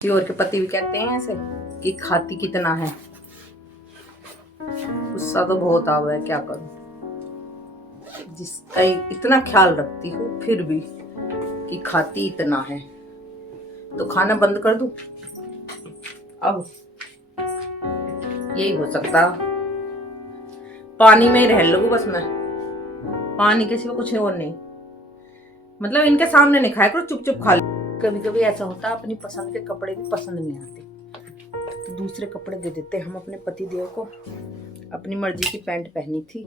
किसी और के पति भी कहते हैं ऐसे कि खाती कितना है। गुस्सा तो बहुत आ रहा है, क्या करूं। जिसका इतना ख्याल रखती हूँ फिर भी कि खाती इतना है तो खाना बंद कर दूं। अब यही हो सकता, पानी में ही रह लूं बस मैं, पानी के सिवा कुछ और नहीं। मतलब इनके सामने नहीं खाया करो, चुप चुप खा लो। कभी कभी ऐसा होता है अपनी पसंद के कपड़े भी पसंद नहीं आते तो दूसरे कपड़े दे देते। हम अपने पति देव को अपनी मर्जी की पैंट पहनी थी,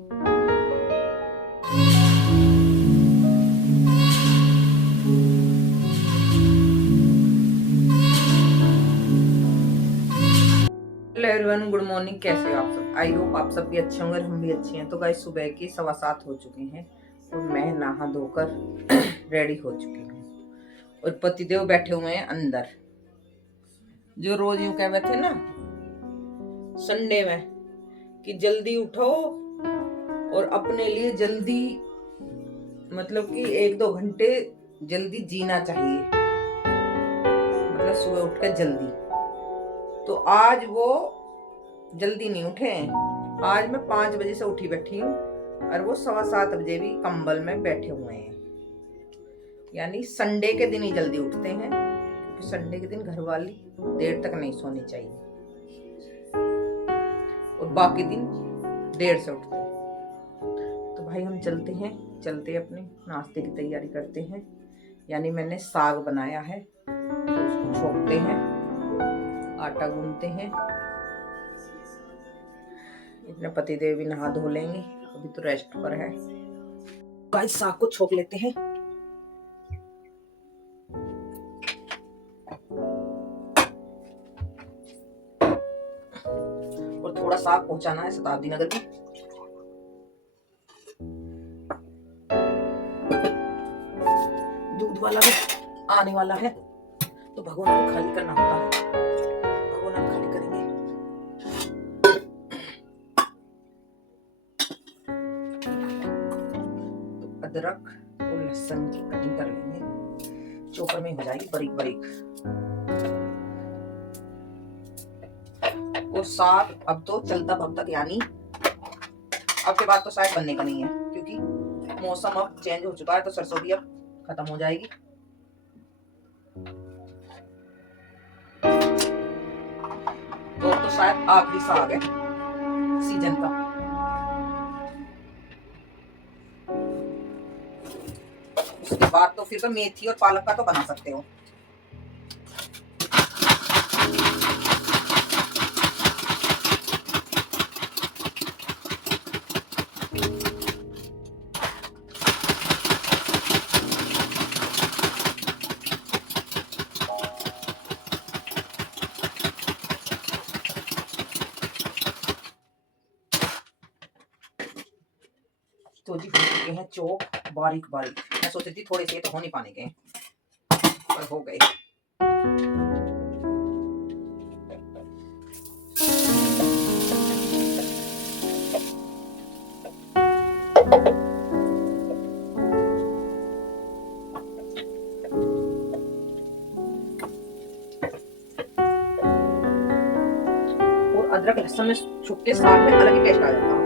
हेलो एवरीवन, गुड मॉर्निंग। कैसे हो आप सब? आई होप आप सब भी अच्छे होंगे, हम भी अच्छे हैं। तो गाइस सुबह के 7:15 हो चुके हैं और मैं नहा धोकर रेडी हो चुकी हूँ और पतिदेव बैठे हुए हैं अंदर। जो रोज यूं कहते थे ना संडे में कि जल्दी उठो और अपने लिए जल्दी, मतलब कि 1-2 घंटे जल्दी जीना चाहिए, मतलब सुबह उठकर जल्दी। तो आज वो जल्दी नहीं उठे हैं। आज मैं 5 बजे से उठी बैठी हूँ और वो 7:15 बजे भी कंबल में बैठे हुए हैं। यानी संडे के दिन ही जल्दी उठते हैं क्योंकि संडे के दिन घरवाली देर तक नहीं सोनी चाहिए और बाकी दिन देर से उठते हैं। तो भाई हम चलते अपने नाश्ते की तैयारी करते हैं। यानी मैंने साग बनाया है तो उसको छोकते हैं, आटा गूंथते हैं। इतने पतिदेव भी नहा धो लेंगे, अभी तो रेस्ट पर है। गाइस साग को छोक लेते हैं। और थोड़ा साग पहुंचाना है शताब्दी नगर में। दूध वाला भी आने वाला है तो भगोना भी खाली करना होता है, भगोना भी खाली करेंगे। तो अदरक और लहसुन की कटिंग कर लेंगे, चॉपर में हो जाएगी बारीक बारीक। और साग अब तो चलता भगता, यानी अब के बाद तो शायद बनने का नहीं है क्योंकि मौसम अब चेंज हो चुका है तो सरसों भी अब खत्म हो जाएगी। तो शायद आखिरी साग है सीजन का। उसके बाद तो फिर तो मेथी और पालक का तो बना सकते हो। तो जी हो चुके हैं चॉप बारीक बारीक। मैं सोच रही थी थोड़े से तो हो नहीं पाने के पर हो गए। और अदरक लहसुन में छुप के साग में अलग ही टेस्ट आ जाता है।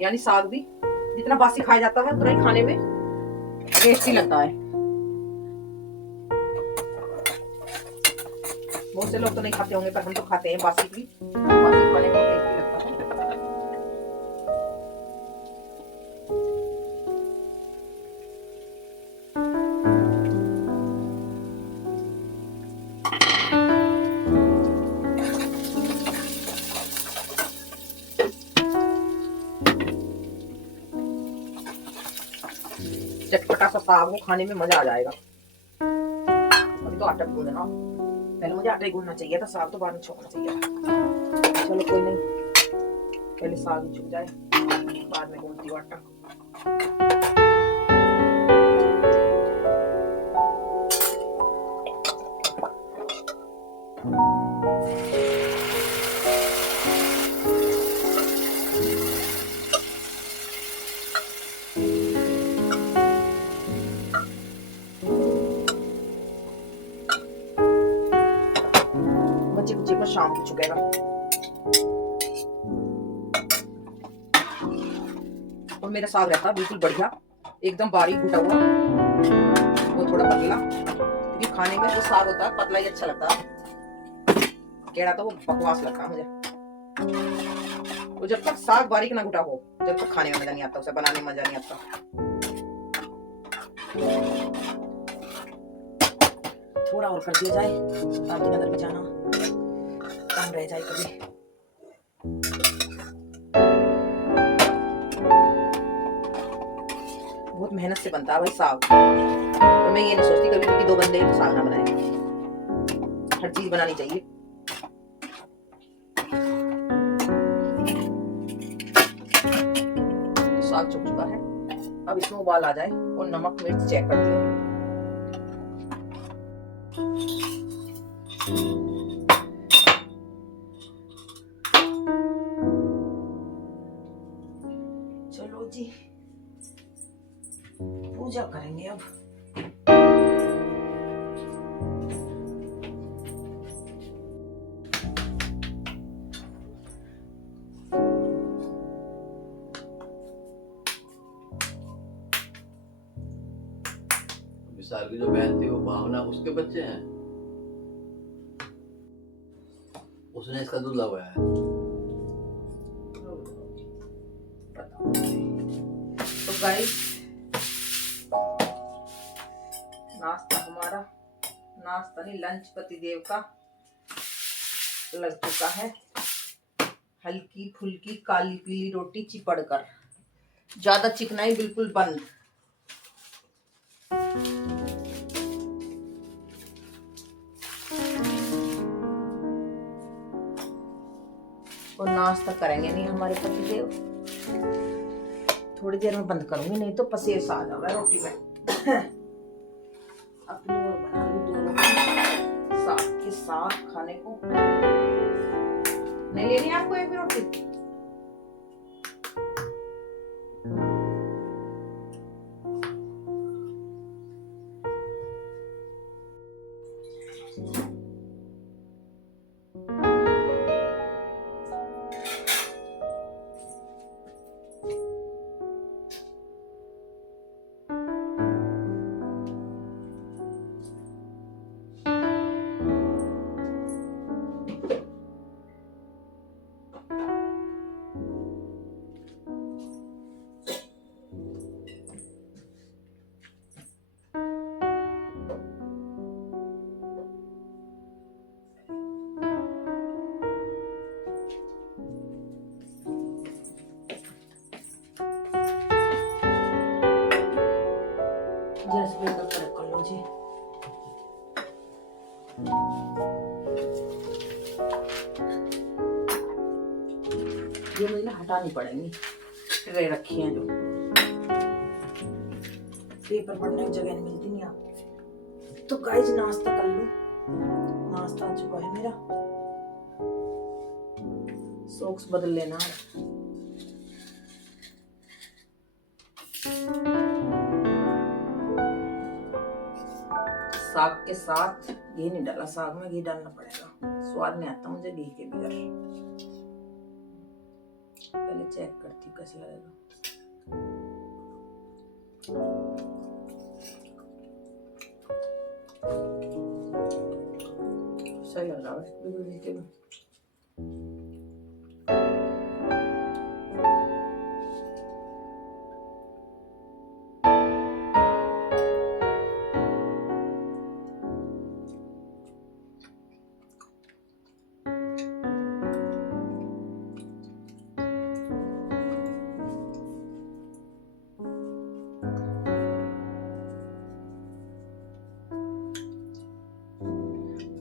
यानी साग भी जितना बासी खाया जाता है उतना ही खाने में टेस्टी लगता है। बहुत से लोग तो नहीं खाते होंगे पर हम तो खाते हैं बासी भी, बासी खाने में टेस्टी लगता है। चटपटा सा साग वो खाने में मजा आ जाएगा। अभी तो आटा गूंदना, पहले मुझे आटा ही गूंदना चाहिए था, साग तो बाद में छोकना चाहिए। चलो कोई नहीं, पहले साग ही छुप जाए बाद में गूंदती हूँ आटा। शाम को चुकेगा। और मेरा साग रहता बिल्कुल बढ़िया, एकदम बारीक घुटा हुआ, वो थोड़ा पतला, क्योंकि खाने में जो साग होता है पतला ही अच्छा लगता है, टेढ़ा तो वो बकवास लगता है मुझे। वो जब तक साग बारीक ना घुटा हो, जब तक खाने में मजा नहीं आता, उसे बनाने में मजा नहीं आता। थोड़ा और कर दिया जाए ताकि नगर में जाना कम रह जाए कभी। बहुत मेहनत से बनता है भाई साग, तो मैं ये नहीं सोचती कभी कि 2 बंदे तो साग ना बनाए, हर चीज बनानी चाहिए। तो साग चुक चुका है, अब इसमें उबाल आ जाए और नमक मिर्च चेक कर दिए। चलो जी पूजा करेंगे अब। विशाल की जो बहन थी वो भावना, उसके बच्चे हैं, उसने इसका दूध लगवाया है। तो गाइस नाश्ता हमारा, नाश्ता नहीं लंच पतिदेव का लग चुका है। हल्की फुल्की काली पीली रोटी चिपड़ कर, ज्यादा चिकनाई बिल्कुल बंद। और नाश्ता करेंगे नहीं हमारे पतिदेव, थोड़ी देर में बंद करूंगी, नहीं तो पसेस आ जाएगा रोटी में। अपनी और बना लूं 2 रोटी साग के साथ खाने को। नहीं लेनी आपको एक भी रोटी? जैसे भी कर लो जी। ये मुझे हटानी पड़ेंगी, ट्रे रखी हैं जो, पेपर पढ़ने की जगह नहीं मिलती नहीं आप। तो गाइस नाश्ता कर लो, नाश्ता आ चुका है मेरा। सॉक्स बदल लेना। साग के साथ घी नहीं डाला, साग में घी डालना पड़ेगा, स्वाद नहीं आता मुझे घी के बगैर। पहले चेक करती हूँ कैसे लगेगा। सही लग रहा है बिल्कुल घी के में।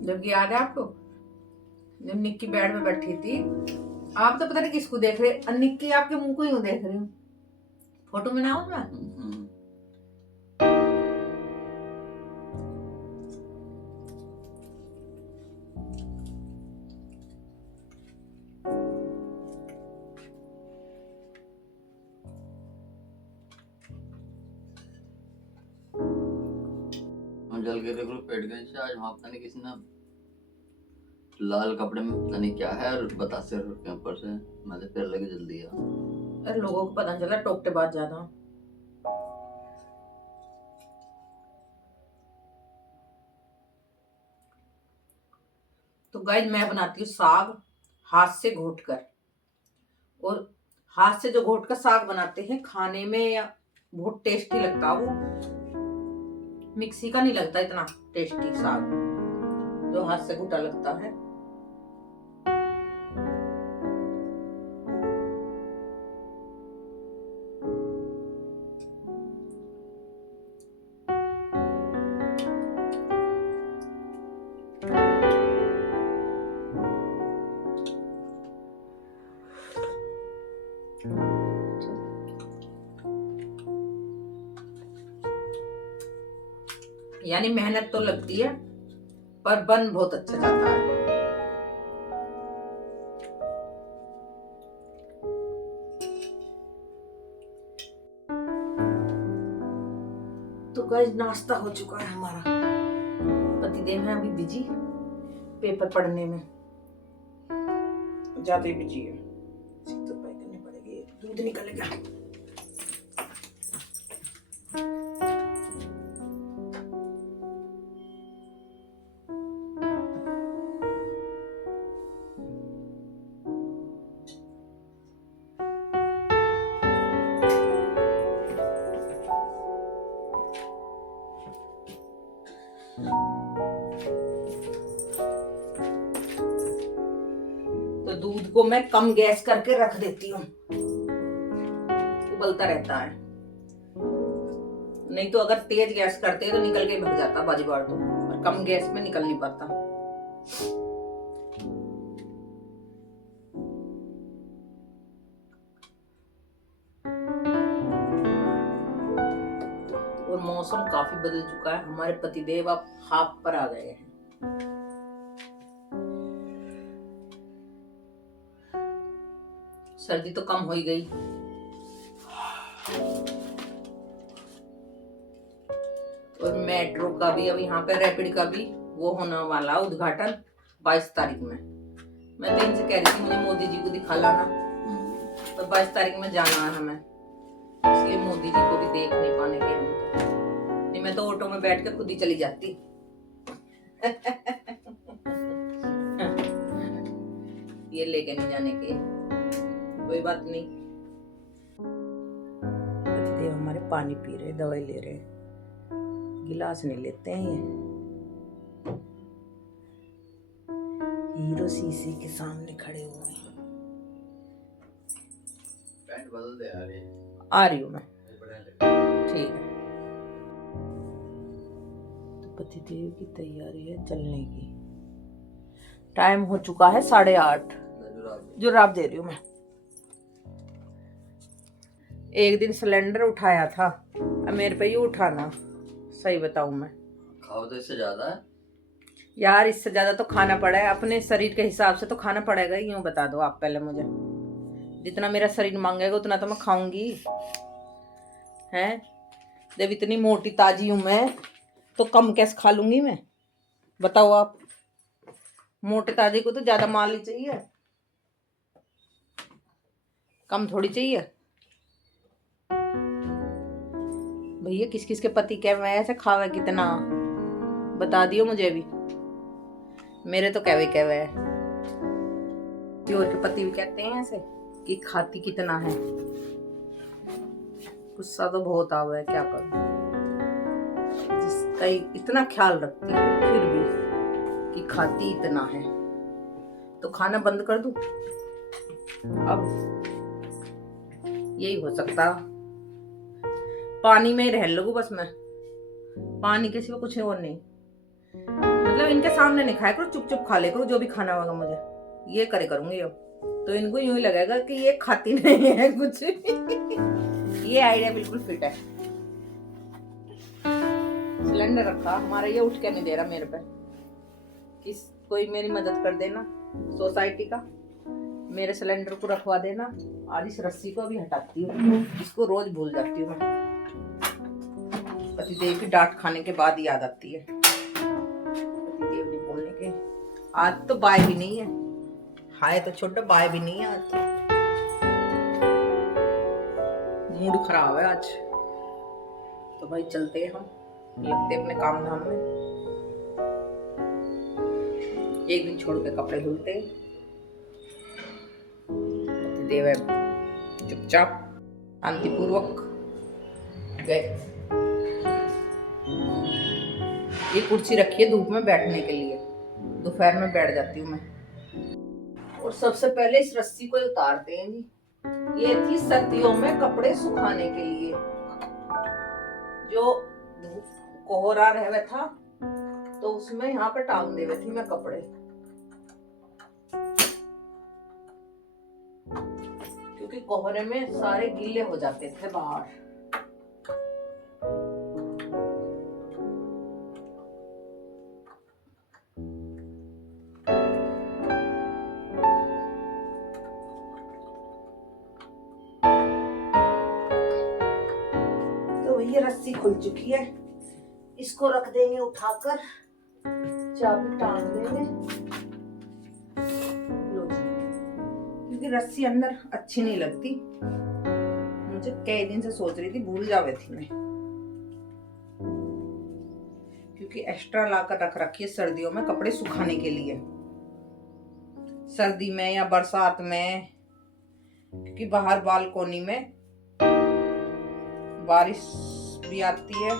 जब याद है आपको, जब निक्की बेड में बैठी थी, आप तो पता नहीं किसको देख रहे, निक्की आपके मुंह को यूं देख रही हूँ, फोटो में ना हो मैं। हम जल के देख लो पेटगंज से, आज वहां पता नहीं किसी ने लाल कपड़े में पता नहीं क्या है और बतासे रखे ऊपर से। मैं तो फिर लगे जल्दी है। अरे लोगों को पता नहीं चला, टोकते बाद ज्यादा। तो गाइस मैं बनाती हूँ साग हाथ से घोट कर। और हाथ से जो घोट कर साग बनाते हैं खाने में या बहुत टेस्टी लगता है वो। मिक्सी का नहीं लगता इतना टेस्टी साग जो हाथ से घुटा लगता है। यानी मेहनत तो लगती है पर बन बहुत अच्छा जाता है। तो गाइस नाश्ता हो चुका है हमारा। पतिदेव है अभी बिजी पेपर पढ़ने में, ज्यादा ही बिजी है। तो पाई करनी पड़ेगी, दूध निकलेगा। तो दूध को मैं कम गैस करके रख देती हूँ, उबलता रहता है। नहीं तो अगर तेज गैस करते हैं तो निकल के भग जाता बाजी बार तो, और कम गैस में निकल नहीं पाता। और मौसम काफी बदल चुका है। हमारे पतिदेव अब हाफ पर आ गए हैं। सर्दी तो कम हो ही गई। और मेट्रो का भी अब यहाँ पे रैपिड का भी वो होने वाला उद्घाटन 22 तारीख में। मैं तो इनसे कह रही थी मुझे मोदी जी को दिखा लाना, तो 22 तारीख में जाना है हमें, इसलिए मोदी जी को भी देख नहीं पाने के हम। नहीं मैं तो ऑटो में बैठ के खुद ही चली जाती। ये लेके नहीं जाने के, कोई बात नहीं। पतिदेव हमारे पानी पी रहे, दवाई ले रहे, गिलास नहीं लेते हैं ये। हीरो शीशे के सामने खड़े हुए हैं। पैंट बदल दे यार ये। आ रही हूँ मैं, ठीक है। तो पतिदेव की तैयारी है चलने की। टाइम हो चुका है 8:30। जुराब दे रही हूँ मैं। एक दिन सिलेंडर उठाया था, अब मेरे पे ही उठाना। सही बताऊं मैं, खाओ तो इससे ज्यादा है यार, इससे ज्यादा तो खाना पड़ा है। अपने शरीर के हिसाब से तो खाना पड़ेगा ही। यूं बता दो आप पहले मुझे, जितना मेरा शरीर मांगेगा उतना तो मैं खाऊंगी। हैं, जब इतनी मोटी ताजी हूं मैं तो कम कैसे खा लूंगी मैं, बताओ आप। मोटे ताजे को तो ज्यादा माल ही चाहिए, कम थोड़ी चाहिए। भैया किस किस के पति कह मैं ऐसे खावे कितना, बता दियो मुझे भी। मेरे तो कहवे है। और के पति भी कहते हैं ऐसे कि खाती कितना है। गुस्सा तो बहुत आ रहा है, क्या करूं। जिसका इतना ख्याल रखती हूँ फिर भी कि खाती इतना है, तो खाना बंद कर दूं। अब यही हो सकता, पानी में ही रह लगू बस मैं, पानी के सिवा कुछ और नहीं। मतलब इनके सामने नहीं खाया करो, चुप चुप खा ले करो जो भी खाना होगा मुझे, ये करे करूंगी अब। तो इनको यूं ही लगेगा कि ये खाती नहीं है कुछ। ये आइडिया बिल्कुल फिट है। सिलेंडर रखा हमारा, ये उठ के नहीं दे रहा मेरे पे। किस कोई मेरी मदद कर देना, सोसाइटी का, मेरे सिलेंडर को रखवा देना। और इस रस्सी को अभी हटाती हूँ, इसको रोज भूल जाती हूँ मैं। पतिदेव की डांट खाने के बाद याद आती है। पतिदेव ने बोलने के आज तो बाय भी नहीं है, हाय तो छोटा बाय भी नहीं है आज तो। मूड खराब है आज। तो भाई चलते हैं, हम लगते हैं अपने काम धाम में। एक दिन छोड़ के कपड़े धुलते हैं। देव चुपचाप शांतिपूर्वक गए। ये कुर्सी रखी है धूप में बैठने के लिए, दोपहर में बैठ जाती हूँ मैं। और सबसे पहले इस रस्सी को उतारते हैं जी। ये थी सर्दियों में कपड़े सुखाने के लिए, जो कोहरा रह था तो उसमें यहाँ पे टांग दे रही थी मैं कपड़े, क्योंकि कोहरे में सारे गीले हो जाते थे बाहर। तो ये रस्सी खुल चुकी है, इसको रख देंगे उठाकर, चाबी टांग देंगे। लो जी, क्योंकि रस्सी अंदर अच्छी नहीं लगती, मुझे कई दिन से सोच रही थी, भूल जावे थी मैं, क्योंकि एक्स्ट्रा लाकर रख रखी है सर्दियों में कपड़े सुखाने के लिए, सर्दी में या बरसात में, क्योंकि बाहर बालकोनी में बारिश भी आती है।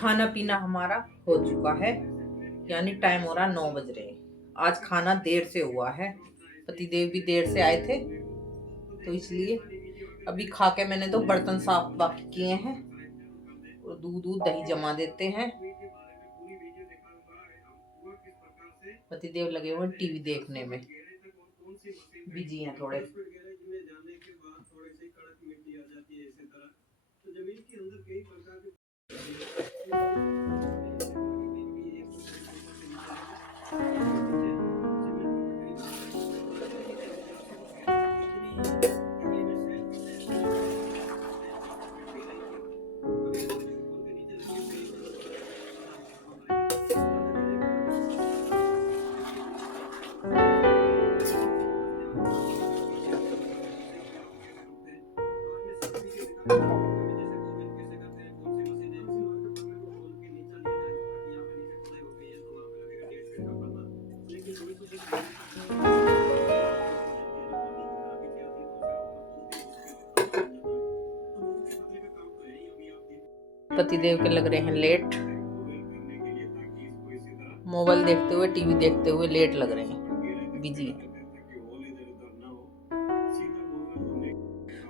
खाना पीना हमारा हो चुका है, यानी टाइम हो रहा 9 बज रहे। आज खाना देर से हुआ है, पतिदेव भी देर से आए थे, तो इसलिए अभी खा के मैंने तो बर्तन साफ बाकी किए हैं और दूध दही जमा देते हैं। पतिदेव लगे हुए टीवी देखने में, बिजी हैं थोड़े। पतिदेव के लग रहे हैं लेट, मोबाइल देखते हुए टीवी देखते हुए लेट लग रहे हैं, बिजी हैं।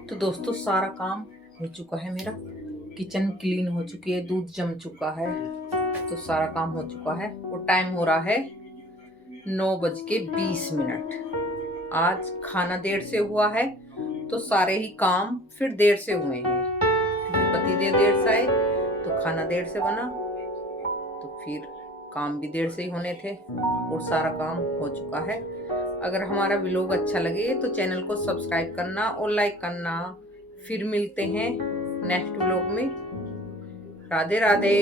तो दोस्तों सारा काम हो चुका है मेरा, किचन क्लीन हो चुकी है, दूध जम चुका है, तो सारा काम हो चुका है। और टाइम हो रहा है 9:20। आज खाना देर से हुआ है, तो सारे ही काम फिर देर से हुए हैं, क्योंकि पतिदेव देर से आए तो खाना देर से बना, तो फिर काम भी देर से ही होने थे और सारा काम हो चुका है। अगर हमारा व्लॉग अच्छा लगे तो चैनल को सब्सक्राइब करना और लाइक करना। फिर मिलते हैं नेक्स्ट व्लॉग में। राधे राधे।